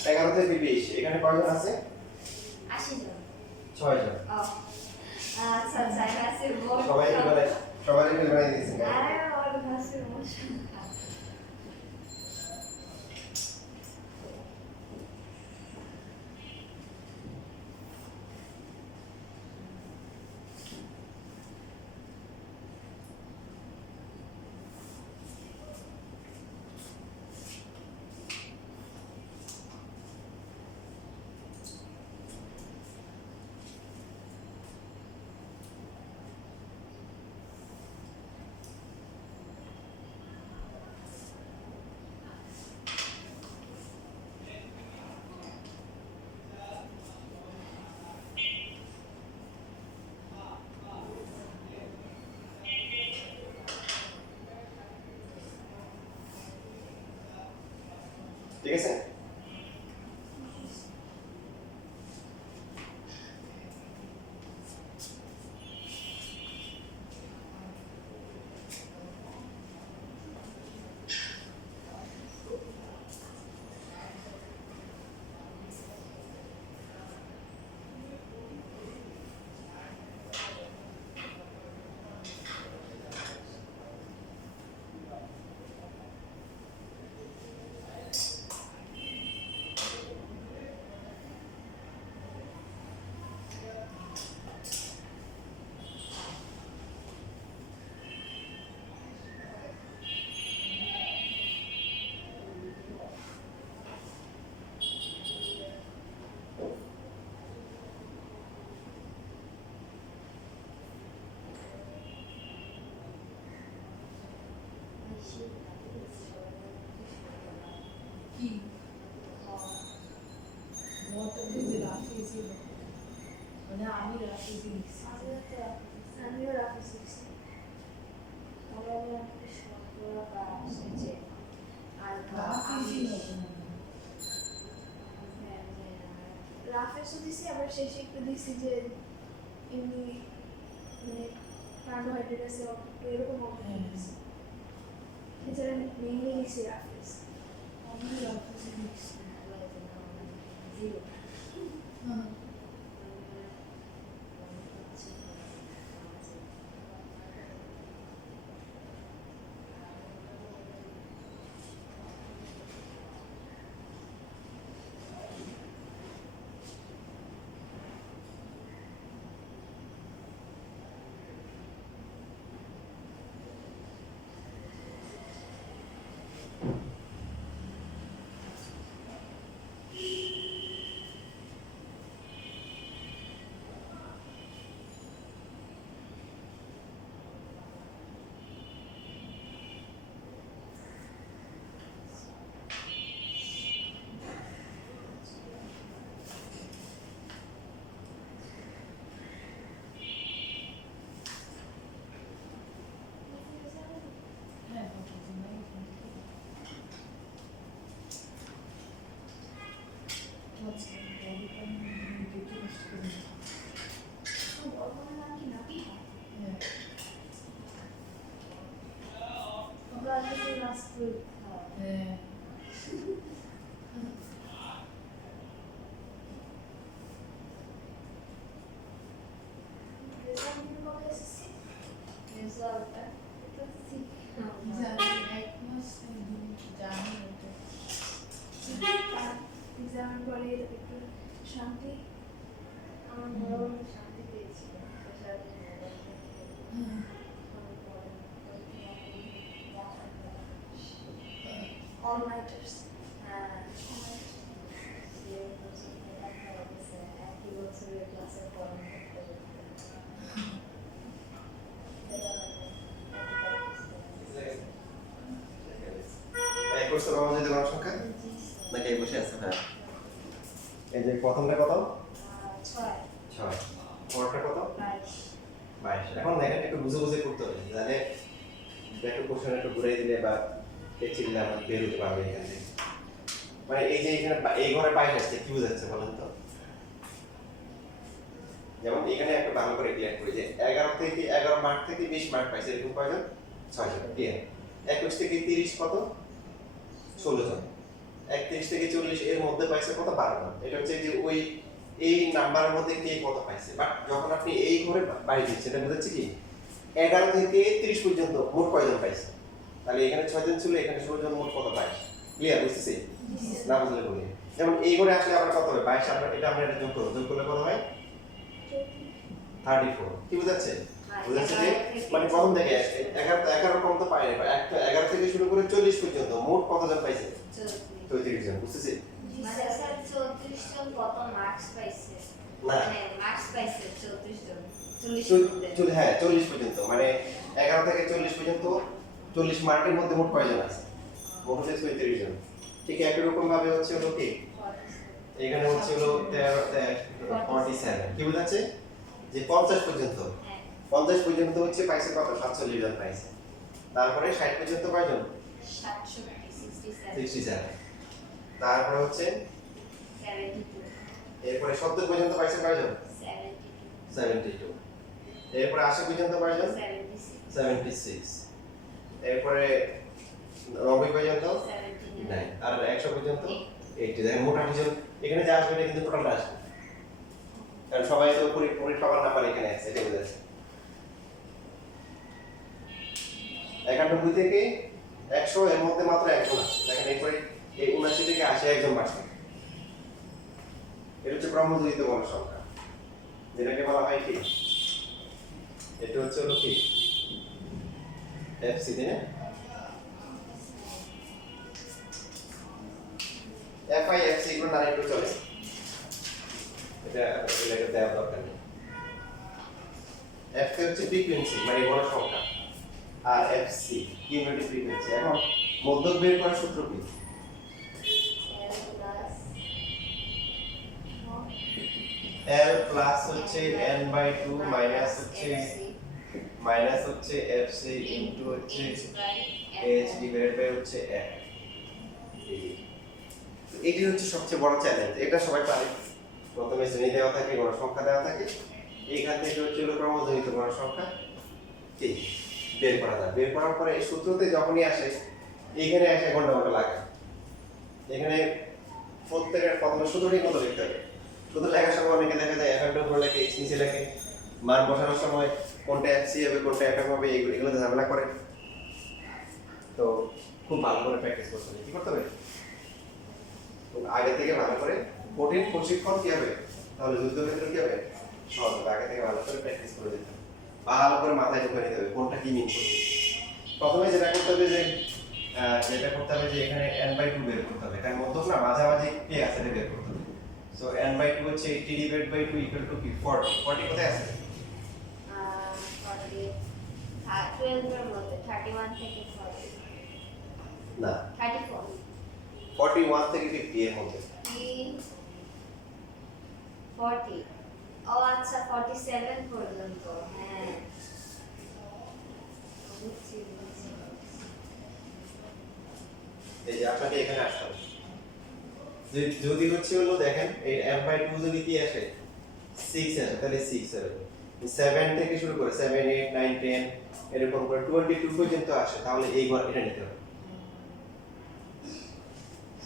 11 থেকে 20 এখানে কয়জন আছে 80 জন 6 জন আচ্ছা আচ্ছা কাছে বল সবাই কি বানিয়ে দিয়েছেন আরে ওর কাছে বসে ঠিক আছে? কি মোটর দিয়ে রাখি ছিল মানে আমি রাখি লিখছি আমিও রাখি শিখছি রাফেসও দিছি আবার শেষে একটু দিছি যে এমনি মানে কার্বোহাইড্রেট আছে এরকম দিছি এছাড়া মেইনলি লিখছি রাফেস আমি রাখি লিখছি জিরো হ্যাঁ কতদিন আগে আচ্ছা বডিটা দেখে কষ্ট করে নাম কি নাকি হ্যাঁ আমরা আজকে লাস্ট হ্যাঁ রেজাল্ট দিন কবে এসেছি রেজাল্টটা এটা ঠিক জানি এক মাস জানি ওটা এক্সাম পরে একটু শান্তি আমার মনে শান্তি পেয়েছিল all nighters এই কোর্সের বাবা যদি গণক সংখ্যা নাকি এই বসে আছে? হ্যাঁ, এই যে প্রথমটা কত? 6 পরেরটা কত? 22 এখন দেখেন একটু বুঝে বুঝে করতে হবে তাহলে একটু কোশ্চেন একটু ঘুরে দিলে বা পেঁচিয়ে দিলে আমরা বের হতে পারবে এখান থেকে মানে এই যে এখানে এই ঘরে 22 আসছে কি বোঝাচ্ছে বলেন তো যেমন এখানে একটা ভালো করে ক্লিয়ার করি যে 11 মার্ক থেকে 20 মার্ক পাইছে এরকম কয়জন 6 জন ক্লিয়ার 21 থেকে 30 কত 16 জন 31 থেকে 40 এর মধ্যে পাইছে কত 12 জন এটা হচ্ছে যে ওই এই নাম্বারের মধ্যে কে কত পাইছে বাট যখন আপনি এই ঘরে বাইরে দিচ্ছেন এটা বোঝাচ্ছে কি 11 থেকে 30 পর্যন্ত মোট কয়জন পাইছে তাহলে এখানে 6 জন ছিল এখানে 16 জন মোট কত পাইছে ক্লিয়ার বুঝতেছি না বুঝলে বলি যেমন এই ঘরে আসলে আবার কত হবে 22 আমরা এটা যোগ করলে কত হয় 34 কি বোঝাচ্ছে বোঝাচ্ছে যে মানে প্রথম থেকে 11 কম তো পাই না 11 থেকে শুরু করে 40 পর্যন্ত মোট কতজন পাইছে 34 জন বুঝতেছি মানে স্যার 34 জন কত মার্কস পাইছে না মানে মার্কস পাইছে 34 জন 40 হ্যাঁ 40 পর্যন্ত মানে 11 থেকে 40 পর্যন্ত 40 মার্কের মধ্যে মোট কয়জন আছে মোট হচ্ছে 34 জন ঠিক একই রকম ভাবে হচ্ছে হলো কি এখানে হচ্ছে হলো 47 কি বোঝাচ্ছে যে 50 পর্যন্ত 50 পর্যন্ত হচ্ছে পাইছে কত 47 জন পাইছে তারপরে 60 পর্যন্ত কয়জন 67 67 67 তারপরে হচ্ছে 72 এরপরে 70 পর্যন্ত পাইছেন কয়জন? 72 72। এরপরে 80 পর্যন্ত পাইছেন 76 76। এরপরে 90 পর্যন্ত 79 নাই, আর 100 পর্যন্ত 80। দেখেন মোটামুটি জন এখানে যা আসবে এটা কিন্তু টোটালটা আসবে, কারণ সবাই তো পাওয়ার নাম্বার এখানে আছে, এটা বুঝেছে। 91 থেকে 100 এর মধ্যে মাত্র একজন আছে। দেখেন এরপরে এই 79 থেকে 80 একজন বাড়ছে। এটা হচ্ছে ক্রমযুক্ত গণসংখ্যা, যেটাকে বলা হয় কি, এটা হচ্ছে হলো কি এফসি, তাই না? এফআই এফসি এগুলো না একটু চলে, এটা দেওয়ার দরকার নেই। এফসি হচ্ছে ফ্রিকোয়েন্সি মানে গণসংখ্যা, আর এফসি কিউমুলেটিভ ফ্রিকোয়েন্সি। এখন মধ্যক বের করার সূত্র কি? L plus L প্লাস হচ্ছে n/2 মাইনাস হচ্ছে fc ইনটু হচ্ছে h ডিভাইডেড বাই হচ্ছে f। এটি হচ্ছে সবচেয়ে বড় চ্যালেঞ্জ, এটা সবাই পারে। প্রথমে শ্রেণী দেওয়া থাকে, গণসংখ্যা দেওয়া থাকে, এইখান থেকে হচ্ছে ক্রমজনিত গণসংখ্যা কি বের করা যায়। বের করার পরে এই সূত্রতে যখনই আসে এইখানে এসে ঘন্টা ঘন্টা লাগে। এখানে প্রত্যেকের প্রথমে সূত্রটি মতো লিখতে হবে। সূত্র লেখার সময় অনেকে দেখা যায় এফএম করে লেখে, এইচ নিচে লেখে, মান বসানোর সময় কোনটা এফসি হবে কোনটা এফএম হবে এগুলোতে ঝামেলা করে। তো খুব ভালো করে প্র্যাকটিস করতে হবে। কি করতে হবে? আগে থেকে ভালো করে কঠিন প্রশিক্ষণ কি হবে, তাহলে যুদ্ধক্ষেত্রে কি হবে, সহজ হবে। আগে থেকে ভালো করে প্র্যাকটিস করে দিতে হবে, ভালো করে মাথায় ঢুকে নিতে হবে কোনটা কি মিন করছে। প্রথমে যেটা করতে হবে যে এখানে n/2 বের করতে হবে, কারণ মধ্যক না মাঝামাঝি কে আছে এটা বের করতে হবে। সো n/2 হচ্ছে 80 ডিভাইড বাই 2 ইকুয়াল টু কি 40। 40 কোথায় আছে? 40 12 এর মধ্যে 31 থেকে 40 না, 34 41 থেকে 50 এর মধ্যে। 40 ও আচ্ছা 47 পর্যন্ত। হ্যাঁ বুঝছি বুঝছি। এই যে আপনাকে এখানে আসতে হবে। যদি হচ্ছে হলো দেখেন এই m/2 যদি কি আসে 6 আসে, তাহলে 6 হবে। 7 থেকে শুরু করে 7 8 9 10 এরকম করে 22 পর্যন্ত আসে, তাহলে এই ঘর এটা নিতে হবে।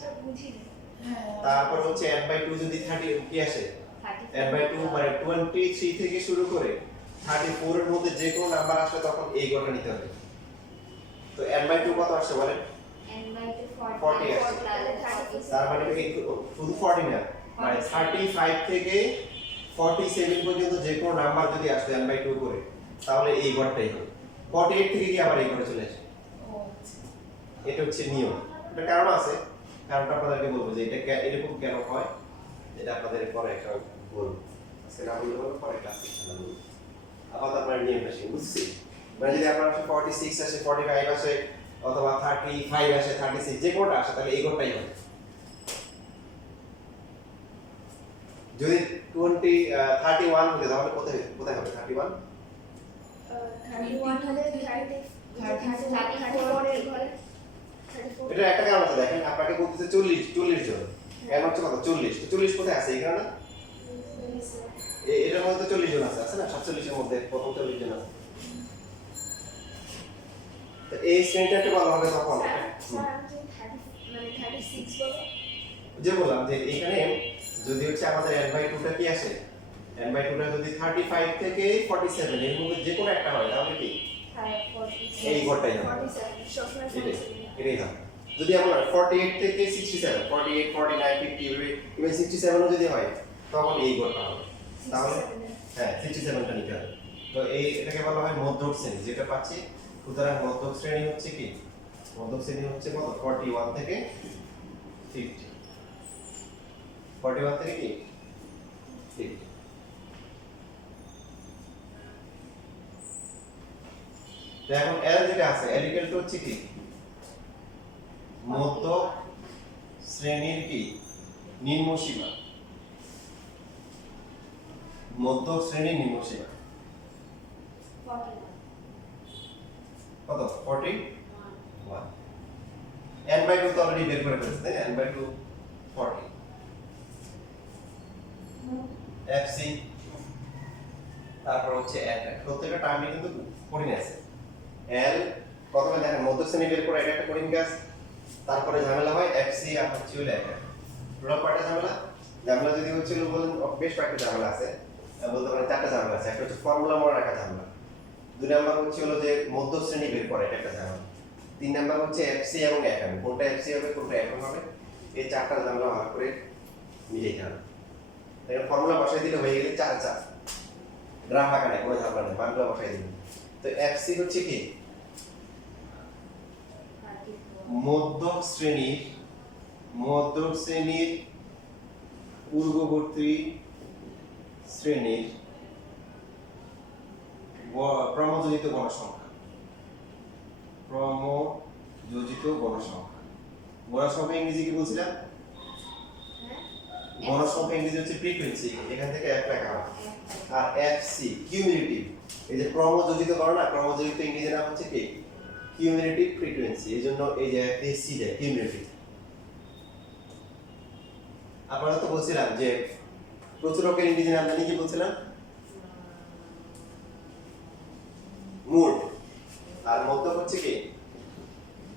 সব বুঝি না। হ্যাঁ তারপর হচ্ছে n/2 যদি 30 কি আসে, 34 n/2 মানে 23 থেকে শুরু করে 34 এর মধ্যে যে কোনো নাম্বার আসলে তখন এই ঘরটা নিতে হবে। তো n/2 কত আসছে বলেন? n/2 40 আসছে। তার মানে কি শুধু 40 না, মানে 35 থেকে 47 পর্যন্ত যে কোনো নাম্বার যদি আসে n/2 করে, তাহলে এই ঘরটাই হবে। 48 থেকে কি আবার এই ঘরে চলে আসে। ও আচ্ছা। এটা হচ্ছে নিয়ম। এটা কারণ আছে, কারণটা আপনাদেরকে বলবো যে এটা এরকম কেন হয়, এটা আপনাদের পরে একটা বলবো। আজকে না বললে বলবো, পরে ক্লাসে ইনশাআল্লাহ বলবো। আপাতত আপনারা নিয়মটা শিখুন, বুঝছি? মানে যদি আপনার 46 আসে, 45 আসে, অথবা 35 আসে, 36 যে কোনটা আসে, তাহলে এই ঘরটাই হবে। যদি 31 হতে, তাহলে কোথায় কোথায় হবে 31? 31 হলে 34 এর ঘরে 34 এটা একটা কারণ আছে, দেখেন আপনাকে বলতেছে 40 জন, কেন হচ্ছে কত 40, তো 40 কোথায় আছে এখানে না, এটার মধ্যে তো 40 জন আছে না, 47 এর মধ্যে প্রথম 40 জন আছে। তো এই শ্রেণীটাকে বলা হবে তখন স্যার আমি যদি 30 মানে 36 বলে যে বললাম যে এখানে যদি হচ্ছে আমাদের n/2 টা কি আসে, n/2 টা যদি 35 থেকে 47 এর মধ্যে যে কোনো একটা হয়, তাহলে কি এই ঘরটাই হবে। 47 সবসময় এটাই এটাই হবে। যদি আমরা 48 থেকে 67 48 49 50 ইভেন 67 ও যদি হয়, তখন এই ঘরটা হবে। তাহলে হ্যাঁ 67 টা নিতে হবে। তো এটাকে বলা হয় মধ্যক শ্রেণী, যেটা পাচ্ছি। সুতরাং মধ্যক শ্রেণী হচ্ছে কি, মধ্যক শ্রেণী হচ্ছে কত 41 থেকে 50, 41 থেকে কি 50। তো এখন L যেটা আছে, L ইকুয়াল টু হচ্ছে কি মধ্যক শ্রেণীর কি নিম্ন সীমা, মধ্যক শ্রেণীর নিম্ন সীমা কত 41। n/2 তো অলরেডি বের করে ফেলেছে, তাই n/2 40 FC তারপর হচ্ছে FN প্রত্যেকটা টার্মে কিন্তু কোডিং আছে L প্রথমে দেখেন মধ্য শ্রেণী বের করে এটা একটা কোডিং কাজ তারপরে ঝামেলা হয় FC আর হচ্ছে হলো FN টোটাল কয়টা ঝামেলা যদি হচ্ছিল বলেন বেশ কয়েকটা ঝামেলা আছে বলতে পারেন 4টা ঝামেলা আছে একটা হচ্ছে ফর্মুলা মনে রাখা ঝামেলা 2 নাম্বার হচ্ছে হলো যে মধ্য শ্রেণী বের করা এটা একটা ঝামেলা 3 নাম্বার হচ্ছে FC এবং FN কোনটা FC হবে কোনটা FN হবে এই 4টা ঝামেলা ভাগ করে মিলাইতে হবে এটা ফর্মুলা বসাই দিলে হয়ে গেলে 4 গ্রাফ আঁকা নাই কোনো ঝামেলা নেই মানগুলো বসাই দিবেন তো FC হচ্ছে কি মধ্যক শ্রেণীর পূর্ববর্তী শ্রেণীর ক্রমযোজিত গণসংখ্যা গণসংখ্যা ইংরেজি কি বলছিলাম গণসংখ্যা ইংরেজি হচ্ছে ফ্রিকোয়েন্সি এখান থেকে এক লেখা হয় আর এফসি কিউমুলেটিভ এই যে ক্রমযোজিত গণনা ক্রমযোজিত ইংরেজি নাম হচ্ছে কি কিউমুলেটিভ ফ্রিকোয়েন্সি এইজন্য এই যে এফসি দেয় কিউমুলেটিভ আপনারা তো বলছিলাম যে প্রচুরকের ইংরেজি নাম জানি কি বলছিলাম মোড আর মধ্যক হচ্ছে কি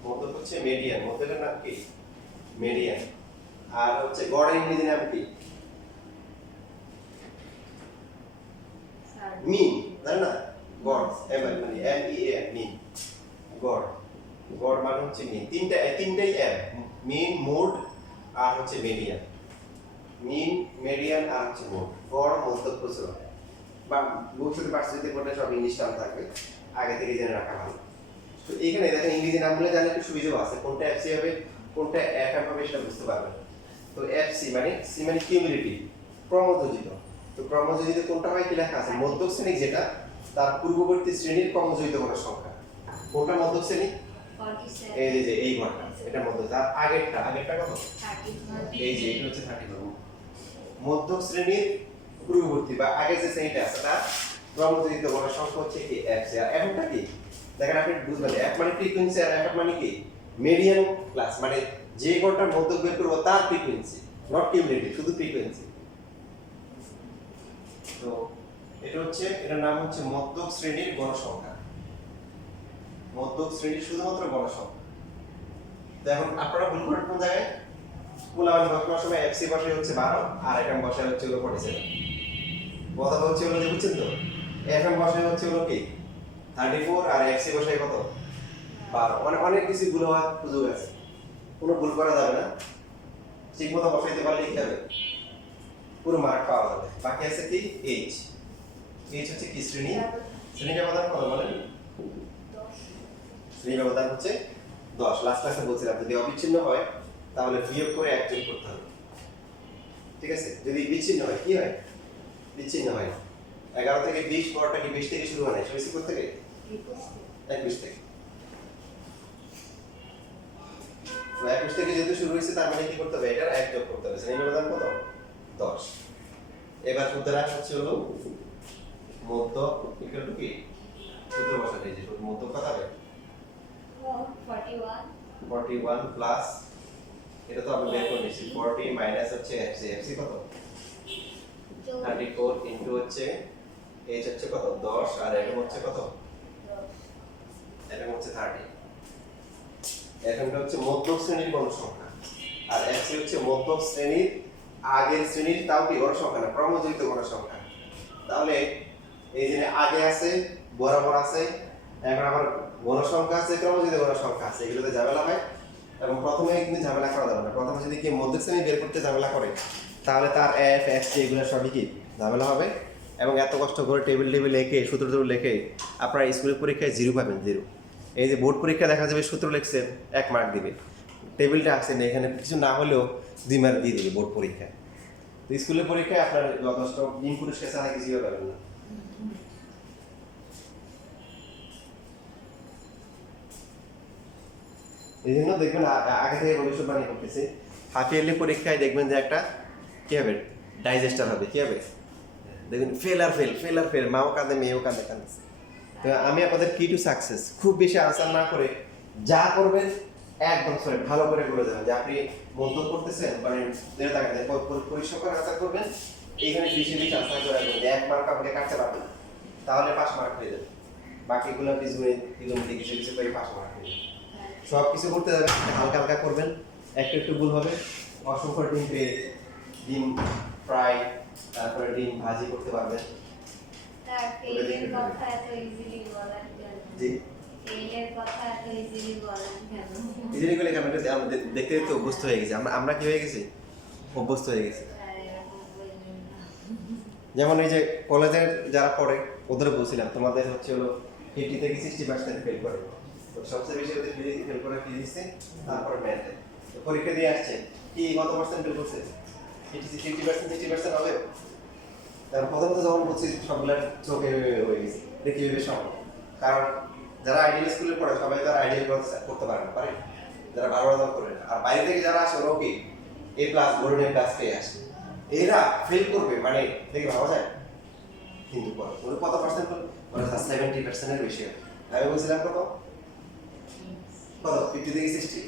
মধ্যক হচ্ছে মিডিয়ান মধ্যকের নাম কি মিডিয়ান আর হচ্ছে গড়ের ইংরেজি নাম কি মিন জানেন না গড় মানে এম ই এন মিন গড় গড় মানে হচ্ছে মিন তিনটাই এম মিন মোড আর হচ্ছে মিডিয়ান মিন মিডিয়ান আর হচ্ছে মোড গড় মধ্যক প্রচুরক বা ভবিষ্যতে পার্সিতে পড়লে সব ইংলিশ টার্ম থাকবে আগে থেকে জেনে রাখা ভালো তো এখানে দেখেন ইংরেজি নামগুলো জানলে একটু সুবিধা আছে কোনটা এফসি হবে কোনটা এফএম হবে সেটা বুঝতে পারবেন তো এফসি মানে সি মানে কিউমুলেটিভ ক্রমযোজিত তো ক্রমযোজিত কোনটা হয় কি লেখা আছে মধ্যক শ্রেণী যেটা তার পূর্ববর্তী শ্রেণীর ক্রমযোজিত গণসংখ্যা কোনটা মধ্যক শ্রেণী 47 এই যে এই ঘরটা এটা মধ্যক তার আগেরটা কত 30 এই যে এটা হচ্ছে 30 মধ্যক শ্রেণীর পূর্ববর্তী বা আগে যে শ্রেণীটা আছে তার ক্রমযোজিত গণসংখ্যা হচ্ছে কি এফসি আর এফটা কি দেখেন আপনি বুঝবেন এফ মানে ফ্রিকোয়েন্সি আর এফ মানে কি মিডিয়ান ক্লাস মানে যে ঘরটা মধ্যক বের করব তার ফ্রিকোয়েন্সি নট কিউমুলেটিভ শুধু ফ্রিকোয়েন্সি তো এটা হচ্ছে এটার নাম হচ্ছে মধ্যক শ্রেণীর গণসংখ্যা মধ্যক শ্রেণীর শুধুমাত্র গণসংখ্যা তো এখন আপনারা ভুল করেন কোন জায়গায় মূল্যবান বসানোর সময় এফসি বসে হচ্ছে 12 আর এফএম বসে হচ্ছে হলো 47 কথা হচ্ছে হলো যে বুঝছেন তো এফএম বসে হচ্ছে হলো কি 34 আর এফসি বসে কত 12 মানে অনেক কিছু ভুল হওয়ার সুযোগ আছে কোনো ভুল করা যাবে না ঠিক মতো বসাইতে পারলে কি হবে পুরো মার্ক পাওয়া যাবে বাকি আছে কি এইচ হচ্ছে কি শ্রেণী ব্যবধান কত বলেন শ্রেণী ব্যবধান হচ্ছে 10 লাস্ট ক্লাসে বলছিলাম যদি অবিচ্ছিন্ন হয় তাহলে বিয়োগ করে 1 যোগ করতে হবে ঠিক আছে যদি বিচ্ছিন্ন হয় কি হয় বিচ্ছিন্ন হয় 11 থেকে 20 পরটা কি 20 থেকে শুরু হয় না শুরু করতে থেকে 21 থেকে তো 21 থেকে যেহেতু শুরু হয়েছে তার মানে কি করতে হবে এটার 1 যোগ করতে হবে শ্রেণী ব্যবধান কত 10 এবার সুতরাং হচ্ছে হলো মধ্য ইকুয়াল টু কি সূত্র বসাতে যে মধ্য কত হবে 41 প্লাস এটা তো আমি বের করে নিয়েছি 40 মাইনাস হচ্ছে এফসি কত 34 ইনটু হচ্ছে এইচ হচ্ছে কত 10 আর এফএম হচ্ছে কত এফএম হচ্ছে 30 এফএমটা হচ্ছে মধ্যক শ্রেণীর গণসংখ্যা আর এফসি হচ্ছে মধ্যক শ্রেণীর আগের শ্রেণীর তাও কি গণসংখ্যা না ক্রমযোজিত গণসংখ্যা তাহলে এই যে আগে আছে বরাবর আছে এখন আবার গণসংখ্যা আছে ক্রমযোজিত গণসংখ্যা আছে এগুলোতে ঝামেলা হয় এবং প্রথমে কিন্তু ঝামেলা করা যাবে না প্রথমে যদি কি মধ্যক শ্রেণী বের করতে ঝামেলা করে তাহলে তার এফ এফসি এগুলো সবই কি ঝামেলা হবে এবং এত কষ্ট করে টেবিল লিখে সূত্র লিখে আপনারা স্কুলের পরীক্ষায় 0 পাবেন 0 এই যে বোর্ড পরীক্ষা দেখা যাবে সূত্র লিখছেন 1 মার্ক দিবে টেবিলটা আছে না এখানে কিছু না হলেও 2 মার্ক দিয়ে দিবে বোর্ড পরীক্ষায় তো স্কুলের পরীক্ষায় আপনার যথেষ্ট দিন পুরস্কার ছাড়া কিছুই পাবেন না এই জন্য দেখবেন আগে থেকে ভবিষ্যৎবাণী করতেছে হাফ ইয়ারলি পরীক্ষায় দেখবেন যে একটা কি হবে ডাইজেস্টার হবে কি হবে দেখবেন ফেল আর ফেল মাও কাঁদে মেয়েও কাঁদে তো আমি আপনাদের কি টু সাকসেস খুব বেশি আনসার না করে যা করবেন একদম সরি ভালো করে করে দেবেন যে আপনি মন্তব্য করতেছেন মানে ধরে থাকেন পরিষ্কার করে আনসার করবেন এইখানে বেশি বেশি আনসার করে রাখবেন যে 1 মার্ক আপনি কাটতে পারবেন না। তাহলে 5 মার্ক হয়ে যাবে বাকিগুলো আপনি জুড়ে কিলোমিটার কিছু কিছু করে 5 মার্ক হয়ে যাবে সব কিছু করতে যাবেন হালকা হালকা করবেন একটু একটু ভুল হবে অসংখ্য ডিম পেয়ে ডিম ফ্রাই তারপরে ডিম ভাজি করতে পারবেন তার ফেলের কথা এত ইজিলি বলার কেন? জি ফেলের কথা এত ইজিলি বলার কেন? ইজিলি করে কেন এটা আমরা দেখতে দেখতে অভ্যস্ত হয়ে গেছি আমরা কি হয়ে গেছি অভ্যস্ত হয়ে গেছি আর এরকম বলবেন না। যেমন এই যে কলেজের যারা পড়ে ওদের বলছিলাম তোমাদের হচ্ছে হলো 50 থেকে 60% ফেল করে তো সবচেয়ে বেশি ওদের ফেল করে ফিজিক্সে তারপরে ম্যাথে তো পরীক্ষা দিয়ে আসছে কি কত পার্সেন্ট ফেল করছে 50% 60% হবে তারপর প্রথমত যখন বলছি সবগুলোর চোখে হয়ে গেছে দেখি ভেবে সম্ভব কারণ যারা আইডিয়াল স্কুলে পড়ে সবাই তো আর আইডিয়াল করতে পারে না পারে যারা ভালো রেজাল্ট করে না। আর বাইরে থেকে যারা আসে ওকে এ প্লাস গোল্ডেন এ প্লাস পেয়ে আসে এরা ফেল করবে মানে দেখে ভাবা যায় কিন্তু পরে ওরা কত পার্সেন্ট মানে 70% এর বেশি হবে আমি বলছিলাম কত 50 থেকে 60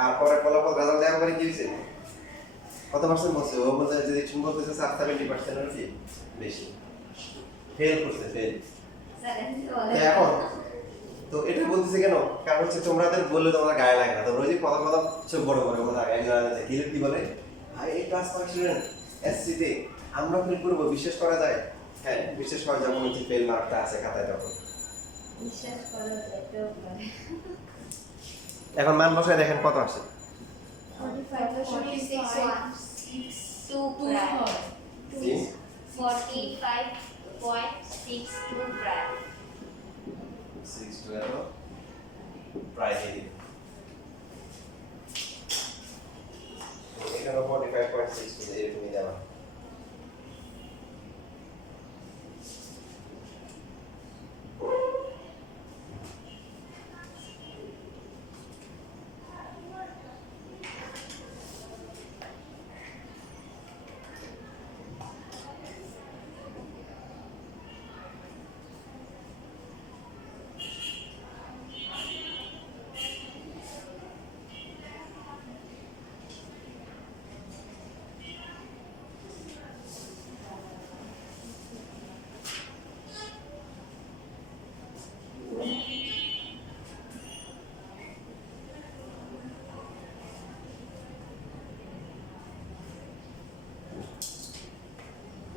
আর পরে ফলাফল রেজাল্ট দেওয়ার পরে কি হয়েছে কত পার্সেন্ট বলছে ও বলতে যদি তুমি বলতেছে 70% এর বেশি ফেল করছে ফেল স্যার এমনি বলেন। এখন তো এটা বলতেছে কেন কারণ হচ্ছে তোমাদের বললে তোমাদের গায়ে লাগে না তোমরা ওই যে কথা কথা চোখ বড় বড় কথা একজন আছে কি বলে ভাই এই ক্লাস 5 স্টুডেন্ট এসসি তে আমরা ফেল করবো বিশ্বাস করা যায় হ্যাঁ বিশ্বাস করা যেমন হচ্ছে ফেল মার্কটা আছে খাতায় তখন বিশ্বাস করো যেতেও পারে। এখন মান বসায় দেখেন কত আসে 45.62 প্রায়। জি 45.62 প্রায়। 6 টু এত প্রায় দিয়ে দিন এখানে 45.6 এরকমই দেওয়া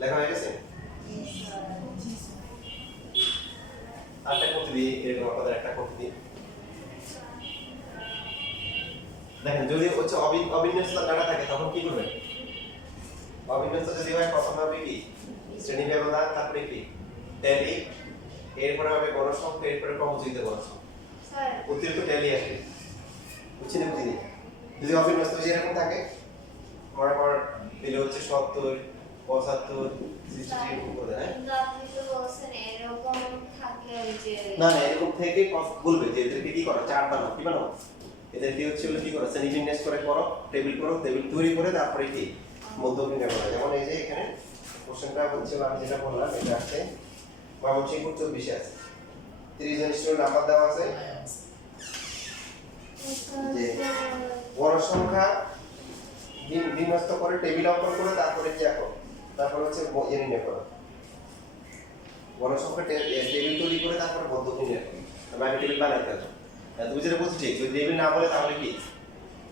লেখা হয়ে গেছে আরেকটা করতে দিই এরকম আপনাদের একটা করতে দিই দেখেন যদি হচ্ছে অবিন্যস্ত ডাটা থাকে তখন কি করবেন অবিন্যস্ত যদি হয় প্রথমে হবে কি শ্রেণী ব্যবধান তারপরে কি ট্যালি এরপরে হবে গণসংখ্যা এরপরে ক্রমযুক্ত গণসংখ্যা স্যার অতিরিক্ত ট্যালি আসবে বুঝছেন বুঝিনি যদি অবিন্যস্ত যদি এরকম থাকে মনে করেন দিলে হচ্ছে 70 75 60 এরকম করে দেয় কিন্তু আপনি তো বলছেন এরকম থাকলে ওই যে না না এরকম থেকে বলবে যে এদেরকে কি করো চার বানাও কি বানাও এদেরকে হচ্ছে হলো কি করো শ্রেণী বিন্যাস করে করো টেবিল তৈরি করে তারপরে কি মধ্যবিন্যাস করো যেমন এই যে এখানে কোশ্চেনটা হচ্ছে আমি যেটা বললাম এটা আছে ময়মনসিংহ 24 আছে 30 জন স্টুডেন্ট নাম্বার দেওয়া আছে যে বড় সংখ্যা বিন্যস্ত করে টেবিল অঙ্কন করে তারপরে কি আঁকো তারপর হচ্ছে ইয়ে নির্ণয় করো বড় সংখ্যা টেবিল তৈরি করে তারপরে মধ্যবিন্যাস করো আমি টেবিল বানাইতে হবে তুমি যেটা বলছো ঠিক যদি টেবিল না বলে তাহলে কি